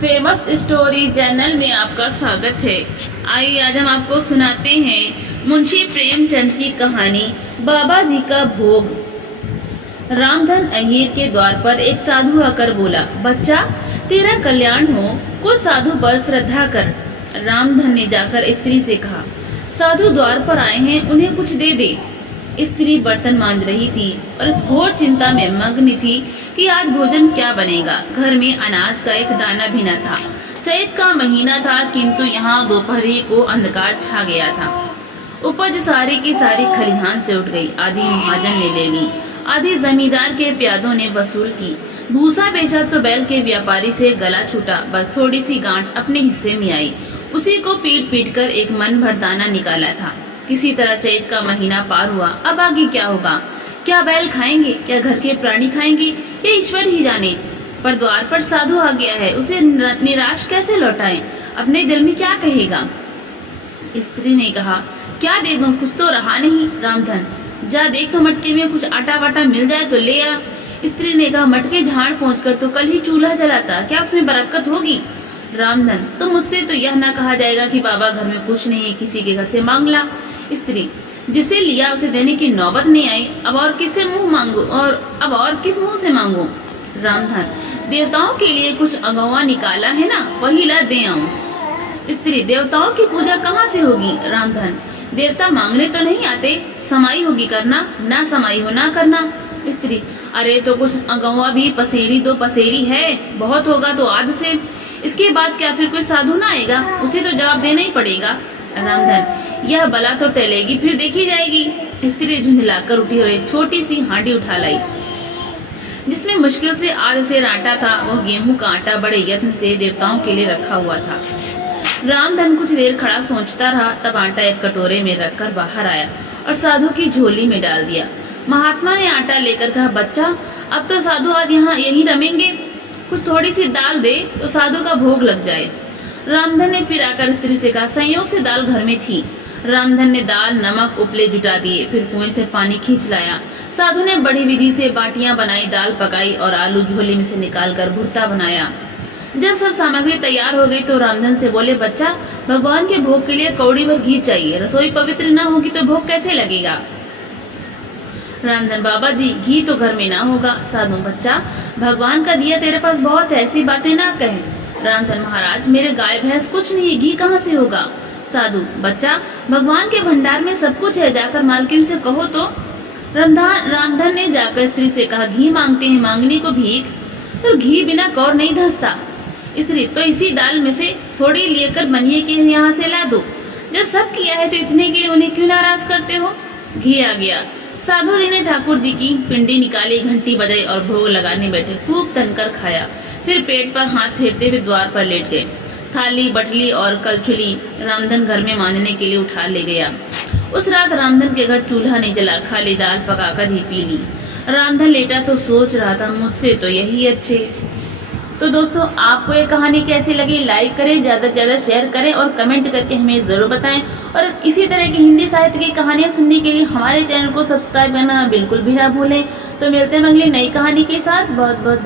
Famous story channel में आपका स्वागत है। आइए आज हम आपको सुनाते हैं मुंशी प्रेमचंद की कहानी बाबा जी का भोग। रामधन अहीर के द्वार पर एक साधु आकर बोला, बच्चा तेरा कल्याण हो, कुछ साधु पर श्रद्धा कर। रामधन ने जाकर स्त्री से कहा, साधु द्वार पर आए हैं, उन्हें कुछ दे दे। स्त्री बर्तन मांज रही थी और इस घोर चिंता में मग्न थी कि आज भोजन क्या बनेगा। घर में अनाज का एक दाना भी न था। चैत का महीना था, किंतु यहाँ दोपहरी को अंधकार छा गया था। उपज सारी की सारी खलिहान से उठ गई। आधी महाजन ने ले ली, आधी जमींदार के प्यादों ने वसूल की। भूसा बेचा तो बैल के व्यापारी से गला छूटा। बस थोड़ी सी गांठ अपने हिस्से में आई, उसी को पीट पीट कर एक मन भर दाना निकाला था। किसी तरह चैत का महीना पार हुआ। अब आगे क्या होगा? क्या बैल खाएंगे, क्या घर के प्राणी खाएंगे, ये ईश्वर ही जाने। पर द्वार पर साधु आ गया है, उसे निराश कैसे लौटाएं? अपने दिल में क्या कहेगा? स्त्री ने कहा, क्या दे दूं, कुछ तो रहा नहीं। रामधन, जा देख तो मटके में कुछ आटा वाटा मिल जाए तो ले आ। स्त्री ने कहा, मटके झाड़ पहुँचकर तो कल ही चूल्हा जलाता, क्या उसमें बरकत होगी? रामधन, तो मुझसे तो यह ना कहा जाएगा कि बाबा घर में कुछ नहीं है, किसी के घर से मांग ला। स्त्री, जिसे लिया उसे देने की नौबत नहीं आई, अब और किससे मुंह मांगू, और अब और किस मुंह से मांगू? रामधन, देवताओं के लिए कुछ अगवा निकाला है ना, वही ला दे आऊं। स्त्री, देवताओं की पूजा कहाँ से होगी? रामधन, देवता मांगने तो नहीं आते, समाई होगी करना, ना समाई हो ना करना। स्त्री, अरे तो कुछ अगवा भी पसेरी तो पसेरी है, बहुत होगा तो आध से, इसके बाद क्या फिर कोई साधु ना आएगा, उसे तो जवाब देना ही पड़ेगा। रामधन, यह बला तो टलेगी, फिर देखी जाएगी। स्त्री झुंझलाकर उठी और एक छोटी सी हांडी उठा लाई, जिसमें मुश्किल से आध सेर आटा था। वह गेहूं का आटा बड़े यत्न से देवताओं के लिए रखा हुआ था। रामधन कुछ देर खड़ा सोचता रहा, तब आटा एक कटोरे में रखकर बाहर आया और साधु की झोली में डाल दिया। महात्मा ने आटा लेकर कहा, बच्चा अब तो साधु आज यहाँ यहीं रमेंगे, कुछ थोड़ी सी दाल दे तो साधु का भोग लग जाए। रामधन ने फिर आकर स्त्री से कहा, संयोग से दाल घर में थी। रामधन ने दाल, नमक, उपले जुटा दिए, फिर कुएं से पानी खींच लाया। साधु ने बड़ी विधि से बाटियां बनाई, दाल पकाई और आलू झोले में से निकालकर भुर्ता बनाया। जब सब सामग्री तैयार हो गई तो रामधन से बोले, बच्चा भगवान के भोग के लिए कौड़ी भर घी चाहिए, रसोई पवित्र न होगी तो भोग कैसे लगेगा? रामधन, बाबा जी घी तो घर में ना होगा। साधु, बच्चा भगवान का दिया तेरे पास बहुत है, ऐसी बातें ना कहें। रामधन, महाराज मेरे गाय भैंस कुछ नहीं, घी कहाँ से होगा? साधु, बच्चा भगवान के भंडार में सब कुछ है, जाकर मालकिन से कहो तो। रामधन ने जाकर स्त्री से कहा, घी मांगते हैं, मांगने को भीख, पर घी बिना कौर नहीं धंसता। स्त्री, तो इसी दाल में से थोड़ी लेकर बनिए के यहाँ से ला दो। जब सब किया है तो इतने के उन्हें क्यों नाराज करते हो? घी आ गया। साधु जी ने ठाकुर जी की पिंडी निकाली, घंटी बजाई और भोग लगाने बैठे। खूब तनकर खाया, फिर पेट पर हाथ फेरते हुए द्वार पर लेट गए। थाली, बटली और कलछुली रामधन घर में मांजने के लिए उठा ले गया। उस रात रामधन के घर चूल्हा नहीं जला, खाली दाल पकाकर ही पी ली। रामधन लेटा तो सोच रहा था, मुझसे तो यही अच्छे। तो दोस्तों, आपको ये कहानी कैसी लगी? लाइक करें, ज्यादा से ज्यादा शेयर करें और कमेंट करके हमें जरूर बताएं। और इसी तरह की हिंदी साहित्य की कहानियां सुनने के लिए हमारे चैनल को सब्सक्राइब करना बिल्कुल भी ना भूलें। तो मिलते हैं अगली नई कहानी के साथ। बहुत बहुत